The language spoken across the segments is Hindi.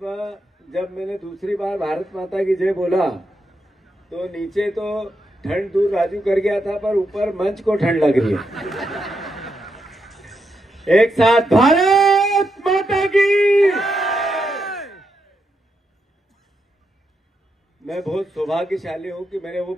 जब मैंने दूसरी बार भारत माता की जय बोला तो नीचे तो ठंड दूर राजू कर गया था, पर ऊपर मंच को ठंड लग रही है। एक साथ भारत माता की। मैं बहुत सौभाग्यशाली हूं कि मेरे वो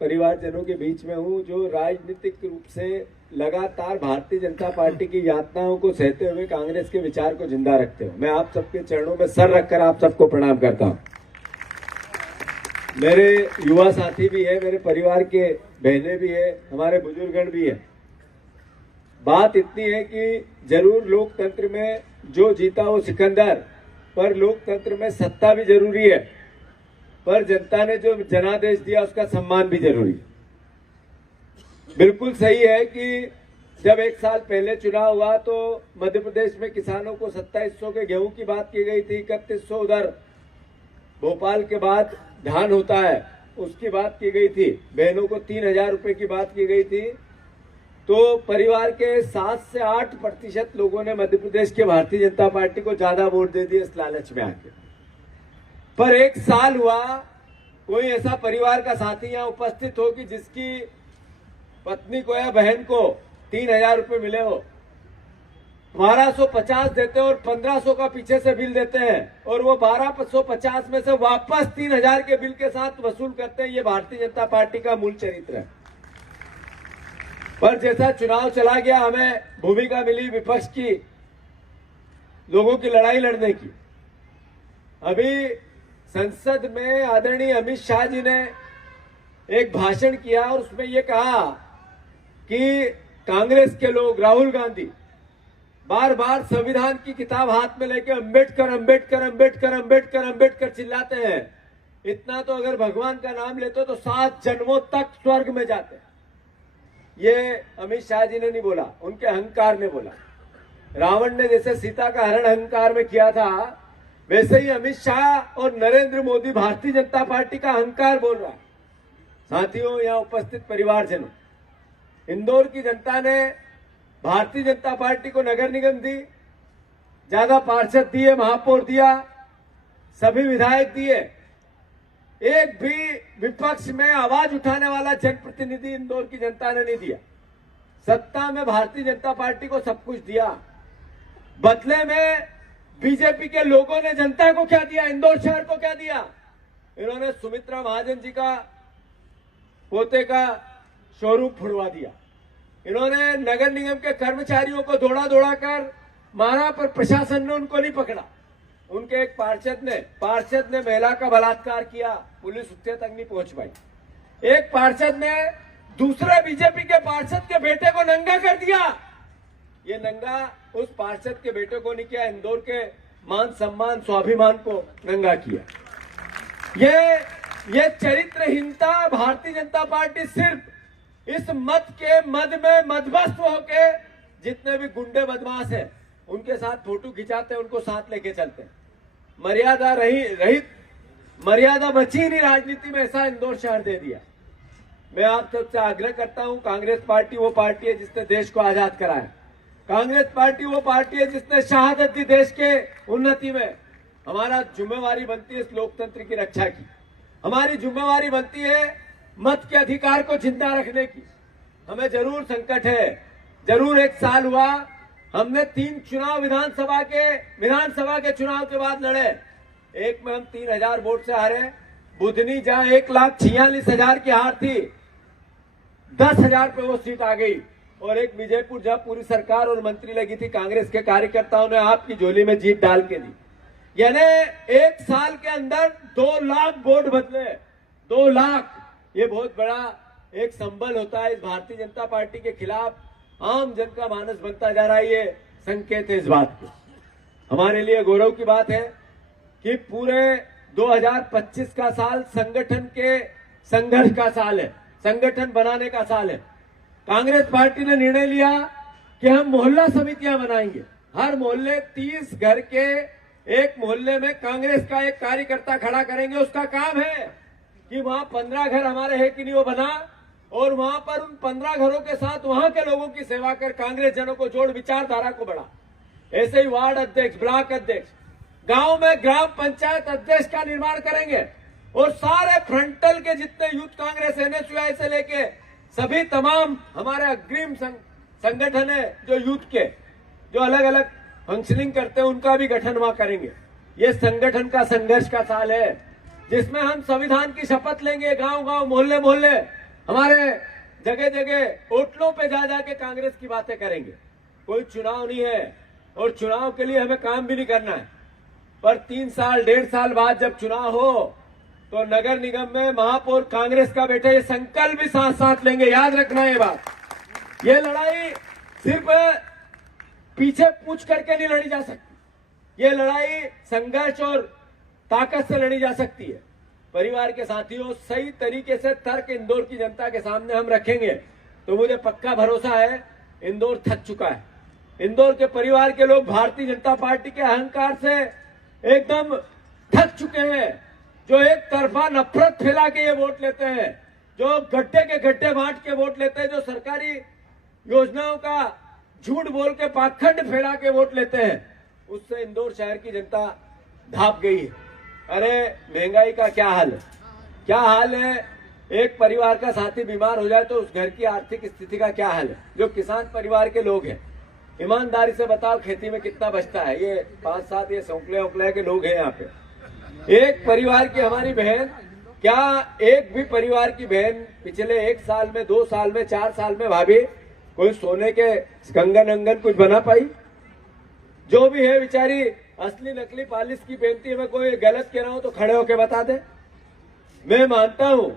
परिवारजनों के बीच में हूं जो राजनीतिक रूप से लगातार भारतीय जनता पार्टी की यातनाओं को सहते हुए कांग्रेस के विचार को जिंदा रखते हो। मैं आप सबके चरणों में सर रखकर आप सबको प्रणाम करता हूं। मेरे युवा साथी भी है, मेरे परिवार के बहनें भी है, हमारे बुजुर्गगण भी है। बात इतनी है कि जरूर लोकतंत्र में जो जीता वो सिकंदर, पर लोकतंत्र में सत्ता भी जरूरी है, पर जनता ने जो जनादेश दिया उसका सम्मान भी जरूरी है। बिल्कुल सही है कि जब एक साल पहले चुनाव हुआ तो मध्य प्रदेश में किसानों को 2700 के गेहूं की बात की गई थी, 3100 उधर भोपाल के बाद धान होता है उसकी बात की गई थी, बहनों को 3000 रुपए की बात की गई थी। तो परिवार के 7 से 8% लोगों ने मध्य प्रदेश के भारतीय जनता पार्टी को ज्यादा वोट दे दिए इस लालच में आके। पर एक साल हुआ, कोई ऐसा परिवार का साथी यहाँ उपस्थित हो कि जिसकी पत्नी को या बहन को 3000 रुपए मिले हो। 1250 देते हैं और 1500 का पीछे से बिल देते हैं और वो 1250 में से वापस 3000 के बिल के साथ वसूल करते हैं। ये भारतीय जनता पार्टी का मूल चरित्र है। पर जैसा चुनाव चला गया, हमें भूमिका मिली विपक्ष की, लोगों की लड़ाई लड़ने की। अभी संसद में आदरणीय अमित शाह जी ने एक भाषण किया और उसमें ये कहा कि कांग्रेस के लोग, राहुल गांधी बार बार संविधान की किताब हाथ में लेके अंबेडकर अंबेडकर अंबेडकर अंबेडकर अंबेडकर चिल्लाते हैं। इतना तो अगर भगवान का नाम लेते तो 7 जन्मों तक स्वर्ग में जाते। ये अमित शाह जी ने नहीं बोला, उनके अहंकार ने बोला। रावण ने जैसे सीता का हरण अहंकार में किया था, वैसे ही अमित शाह और नरेंद्र मोदी भारतीय जनता पार्टी का अहंकार बोल रहा है। साथियों, यहाँ उपस्थित परिवारजनों, इंदौर की जनता ने भारतीय जनता पार्टी को नगर निगम दी, ज्यादा पार्षद दिए, महापौर दिया, सभी विधायक दिए। एक भी विपक्ष में आवाज उठाने वाला जनप्रतिनिधि इंदौर की जनता ने नहीं दिया। सत्ता में भारतीय जनता पार्टी को सब कुछ दिया, बदले में बीजेपी के लोगों ने जनता को क्या दिया, इंदौर शहर को क्या दिया? इन्होंने सुमित्रा महाजन जी का पोते का शोरूम फुड़वा दिया। इन्होंने नगर निगम के कर्मचारियों को दौड़ा दौड़ा कर मारा, पर प्रशासन ने उनको नहीं पकड़ा। उनके एक पार्षद ने महिला का बलात्कार किया, पुलिस उससे तक नहीं पहुंच पाई। एक पार्षद ने दूसरे बीजेपी के पार्षद के बेटे को नंगा कर दिया। ये नंगा उस पार्षद के बेटे को नहीं किया, इंदौर के मान सम्मान स्वाभिमान को नंगा किया। ये चरित्रहीनता भारतीय जनता पार्टी सिर्फ इस मद में मदमस्त होके जितने भी गुंडे बदमाश हैं उनके साथ फोटो खिंचाते हैं, उनको साथ लेके चलते हैं। मर्यादा बची नहीं राजनीति में, ऐसा इंदौर शहर दे दिया। मैं आप सबसे आग्रह करता हूं, कांग्रेस पार्टी वो पार्टी है जिसने देश को आजाद कराया। कांग्रेस पार्टी वो पार्टी है जिसने शहादत दी देश के उन्नति में। हमारा जिम्मेवारी बनती है इस लोकतंत्र की रक्षा की। हमारी जिम्मेवारी बनती है मत के अधिकार को जिंदा रखने की। हमें जरूर संकट है, जरूर एक साल हुआ, हमने 3 चुनाव विधानसभा के चुनाव के बाद लड़े। एक में हम 3000 वोट से हारे, बुधनी जहां 1,46,000 की हार थी, 10,000 पे वो सीट आ गई। और एक विजयपुर जहां पूरी सरकार और मंत्री लगी थी, कांग्रेस के कार्यकर्ताओं ने आपकी झोली में जीत डाल के दी। यानी एक साल के अंदर 2 लाख वोट बदले, 2 लाख। ये बहुत बड़ा एक संबल होता है इस भारतीय जनता पार्टी के खिलाफ। आम जन का मानस बनता जा रहा है, ये संकेत है इस बात के। हमारे लिए गौरव की बात है कि पूरे 2025 का साल संगठन के संघर्ष का साल है, संगठन बनाने का साल है। कांग्रेस पार्टी ने निर्णय लिया कि हम मोहल्ला समितियां बनाएंगे। हर मोहल्ले 30 घर के एक मोहल्ले में कांग्रेस का एक कार्यकर्ता खड़ा करेंगे। उसका काम है कि वहां 15 घर हमारे हैं कि नहीं वो बना, और वहां पर उन 15 घरों के साथ वहां के लोगों की सेवा कर कांग्रेस जनों को जोड़, विचारधारा को बढ़ा। ऐसे ही वार्ड अध्यक्ष, ब्लॉक अध्यक्ष, गांव में ग्राम पंचायत अध्यक्ष का निर्माण करेंगे और सारे फ्रंटल के जितने यूथ कांग्रेस एनएसयूआई से लेके सभी तमाम हमारे अग्रिम संगठन है जो यूथ के जो अलग अलग फंक्शनिंग करते हैं उनका भी गठन वहां करेंगे। ये संगठन का संघर्ष का साल है जिसमें हम संविधान की शपथ लेंगे। गांव गांव मोहल्ले मोहल्ले हमारे जगह जगह होटलों पे जा जाके कांग्रेस की बातें करेंगे। कोई चुनाव नहीं है और चुनाव के लिए हमें काम भी नहीं करना है, पर 3 साल 1.5 साल बाद जब चुनाव हो तो नगर निगम में महापौर कांग्रेस का बेटा ये संकल्प भी साथ साथ लेंगे। याद रखना ये बात। ये लड़ाई सिर्फ पीछे पूछ करके नहीं लड़ी जा सकती, ये लड़ाई संघर्ष और ताकत से लड़ी जा सकती है। परिवार के साथियों, सही तरीके से तर्क इंदौर की जनता के सामने हम रखेंगे तो मुझे पक्का भरोसा है इंदौर थक चुका है। इंदौर के परिवार के लोग भारतीय जनता पार्टी के अहंकार से एकदम थक चुके हैं, जो एक तरफा नफरत फैला के ये वोट लेते हैं, जो गड्ढे के गड्ढे बांट के वोट लेते हैं, जो सरकारी योजनाओं का झूठ बोल के पाखंड फैला के वोट लेते हैं, उससे इंदौर शहर की जनता धाप गई है। अरे महंगाई का क्या हाल है, क्या हाल है। एक परिवार का साथी बीमार हो जाए तो उस घर की आर्थिक स्थिति का क्या हाल है। जो किसान परिवार के लोग हैं, ईमानदारी से बताओ खेती में कितना बचता है। ये 5-7 ये सौंकले के लोग हैं यहाँ पे। एक परिवार की हमारी बहन, क्या एक भी परिवार की बहन पिछले 1 साल में 2 साल में 4 साल में भाभी कोई सोने के कंगन अंगन कुछ बना पाई? जो भी है बेचारी असली नकली पालिश की पहनती है। मैं कोई गलत कह रहा हूं तो खड़े होके बता दे। मैं मानता हूं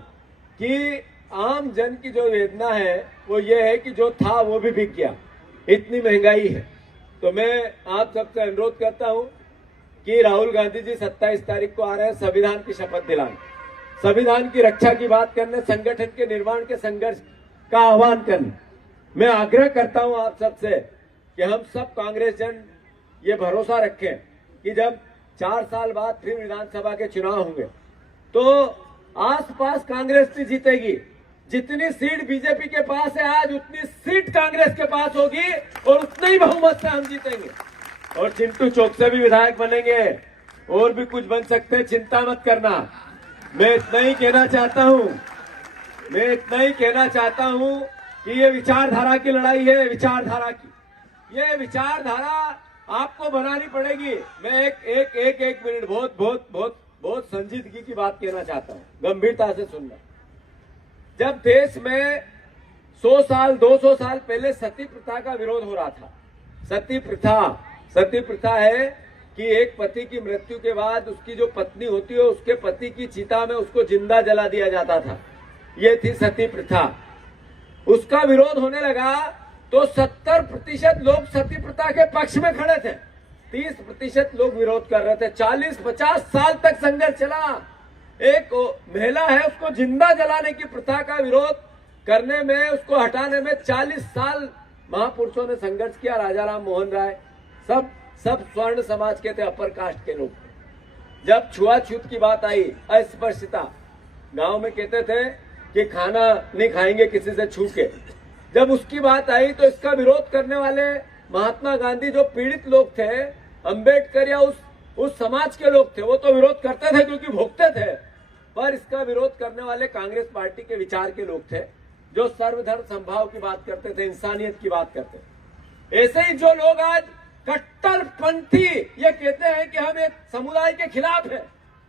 कि आम जन की जो वेदना है वो ये है कि जो था वो भी बिक गया, इतनी महंगाई है। तो मैं आप सबसे अनुरोध करता हूं कि राहुल गांधी जी 27 तारीख को आ रहे हैं संविधान की शपथ दिलाने, संविधान की रक्षा की बात करने, संगठन के निर्माण के संघर्ष का आह्वान करने। मैं आग्रह करता हूं आप सबसे कि हम सब कांग्रेस जन ये भरोसा रखें कि जब 4 साल बाद फिर विधानसभा के चुनाव होंगे तो आसपास कांग्रेस भी जीतेगी। जितनी सीट बीजेपी के पास है आज, उतनी सीट कांग्रेस के पास होगी और उतने ही बहुमत से हम जीतेंगे। और चिंटू चौक से भी विधायक बनेंगे और भी कुछ बन सकते हैं, चिंता मत करना। मैं इतना ही कहना चाहता हूं कि ये विचारधारा की लड़ाई है, विचारधारा की। ये विचारधारा आपको बनानी पड़ेगी। मैं एक मिनट बहुत संजीदगी की बात कहना चाहता हूं, गंभीरता से सुनना। जब देश में 100 साल 200 साल पहले सती प्रथा का विरोध हो रहा था, सती प्रथा है कि एक पति की मृत्यु के बाद उसकी जो पत्नी होती है उसके पति की चिता में उसको जिंदा जला दिया जाता था। ये थी सती प्रथा। उसका विरोध होने लगा तो 70% लोग सती प्रथा के पक्ष में खड़े थे, 30% लोग विरोध कर रहे थे। 40-50 साल तक संघर्ष चला। एक महिला है, उसको जिंदा जलाने की प्रथा का विरोध करने में, उसको हटाने में 40 साल महापुरुषों ने संघर्ष किया। राजा राम मोहन राय सब स्वर्ण समाज के थे, अपर कास्ट के लोग। जब छुआछूत की बात आई, अस्पृश्यता, गांव में कहते थे कि खाना नहीं खाएंगे किसी से छू के, जब उसकी बात आई तो इसका विरोध करने वाले महात्मा गांधी जो पीड़ित लोग थे, अंबेडकर या उस समाज के लोग थे, वो तो विरोध करते थे क्योंकि भोगते थे। पर इसका विरोध करने वाले कांग्रेस पार्टी के विचार के लोग थे, जो सर्वधर्म संभाव की बात करते थे, इंसानियत की बात करते थे। ऐसे ही जो लोग आज कट्टरपंथी ये कहते हैं कि हम एक समुदाय के खिलाफ है,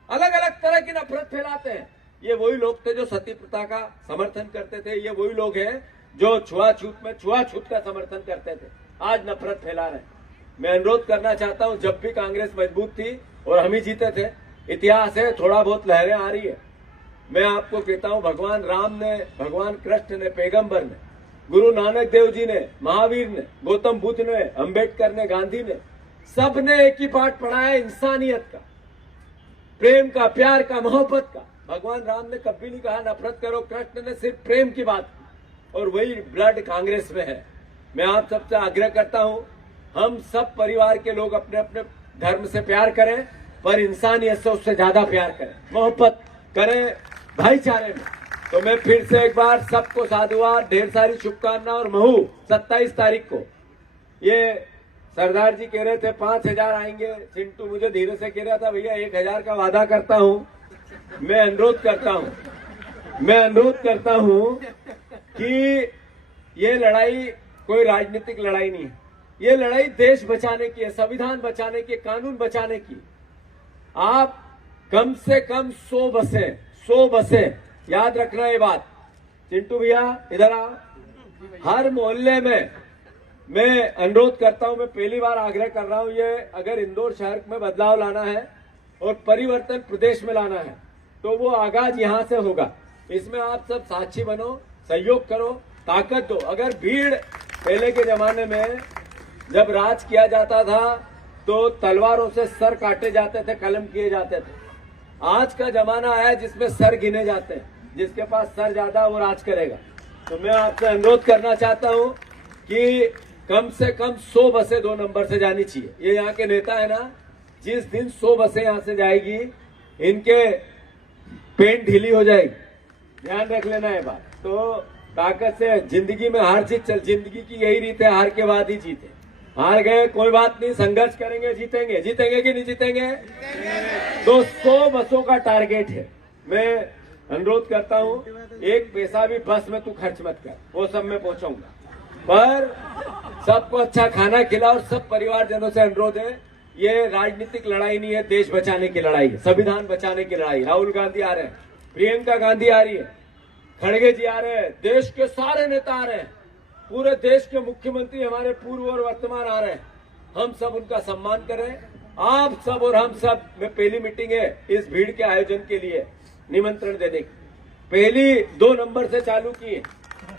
अलग अलग तरह की नफरत फैलाते हैं, ये वही लोग थे जो सती प्रथा का समर्थन करते थे। ये वही लोग हैं जो छुआछूत का समर्थन करते थे, आज नफरत फैला रहे हैं। मैं अनुरोध करना चाहता हूं, जब भी कांग्रेस मजबूत थी और हम ही जीते थे, इतिहास है, थोड़ा बहुत लहरें आ रही है। मैं आपको कहता हूं, भगवान राम ने, भगवान कृष्ण ने, पैगंबर ने, गुरु नानक देव जी ने, महावीर ने, गौतम बुद्ध ने, अंबेडकर ने, गांधी ने, सब ने एक ही पाठ पढ़ाया, इंसानियत का, प्रेम का, प्यार का, मोहब्बत का। भगवान राम ने कभी नहीं कहा नफरत करो, कृष्ण ने सिर्फ प्रेम की बात की, और वही ब्लड कांग्रेस में है। मैं आप सबसे आग्रह करता हूं, हम सब परिवार के लोग अपने अपने धर्म से प्यार करें, पर इंसानियत से उससे ज्यादा प्यार करें, मोहब्बत करें भाईचारे में। तो मैं फिर से एक बार सबको साधुवाद, ढेर सारी शुभकामनाएं। और महू 27 तारीख को ये सरदार जी कह रहे थे 5,000 आएंगे, चिंटू मुझे धीरे से कह रहा था भैया 1,000 का वादा करता हूं, मैं अनुरोध करता हूं कि ये लड़ाई कोई राजनीतिक लड़ाई नहीं है, ये लड़ाई देश बचाने की है, संविधान बचाने की, कानून बचाने की। आप कम से कम 100 बसें याद रखना ये बात। चिंटू भैया इधर आ। हर मोहल्ले में मैं अनुरोध करता हूं, मैं पहली बार आग्रह कर रहा हूं, ये अगर इंदौर शहर में बदलाव लाना है और परिवर्तन प्रदेश में लाना है तो वो आगाज यहां से होगा। इसमें आप सब साक्षी बनो, सहयोग करो, ताकत दो। अगर भीड़ पहले के जमाने में जब राज किया जाता था तो तलवारों से सर काटे जाते थे, कलम किए जाते थे। आज का जमाना आया जिसमें सर गिने जाते हैं, जिसके पास सर ज्यादा वो राज करेगा। तो मैं आपसे अनुरोध करना चाहता हूं कि कम से कम 100 बसें 2 नंबर से जानी चाहिए। ये यहाँ के नेता है ना, जिस दिन 100 बसें यहाँ से जाएगी इनके पेंट ढीली हो जाएगी, ध्यान रख लेना है बात। तो ताकत से जिंदगी में हार जीत चल, जिंदगी की यही रीत है, हार के बाद ही जीते। हार गए कोई बात नहीं, संघर्ष करेंगे, जीतेंगे। जीतेंगे कि नहीं जीतेंगे? तो 100 बसों का टारगेट है। मैं अनुरोध करता हूं, एक पैसा भी बस में तू खर्च मत कर, वो सब मैं पहुंचाऊंगा, पर सबको अच्छा खाना खिला। और सब परिवारजनों से अनुरोध है, ये राजनीतिक लड़ाई नहीं है, देश बचाने की लड़ाई है, संविधान बचाने की लड़ाई। राहुल गांधी आ रहे हैं, प्रियंका गांधी आ रही है, खड़गे जी आ रहे हैं, देश के सारे नेता आ रहे हैं, पूरे देश के मुख्यमंत्री हमारे पूर्व और वर्तमान आ रहे हैं। हम सब उनका सम्मान करें। आप सब और हम सब में पहली मीटिंग है इस भीड़ के आयोजन के लिए निमंत्रण देने की। पहली 2 नंबर से चालू की है।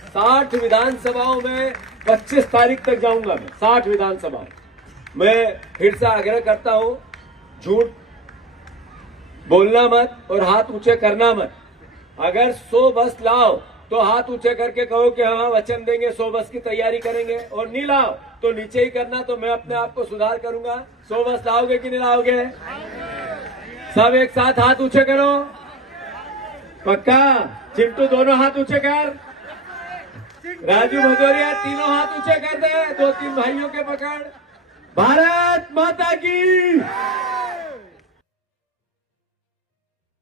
60 विधानसभाओं में 25 तारीख तक जाऊंगा मैं, 60 विधानसभाओं। मैं फिर से आग्रह करता हूं, झूठ बोलना मत और हाथ ऊंचे करना मत। अगर 100 बस लाओ तो हाथ ऊंचे करके कहो कि हाँ वचन देंगे 100 बस की तैयारी करेंगे, और नहीं लाओ तो नीचे ही करना, तो मैं अपने आप को सुधार करूंगा। 100 बस लाओगे कि नहीं लाओगे? सब एक साथ हाथ ऊंचे करो, पक्का? चिंटू दोनों हाथ ऊंचे कर, राजू भदौरिया तीनों हाथ ऊंचे कर दे, 2-3 भाइयों के पकड़। भारत माता की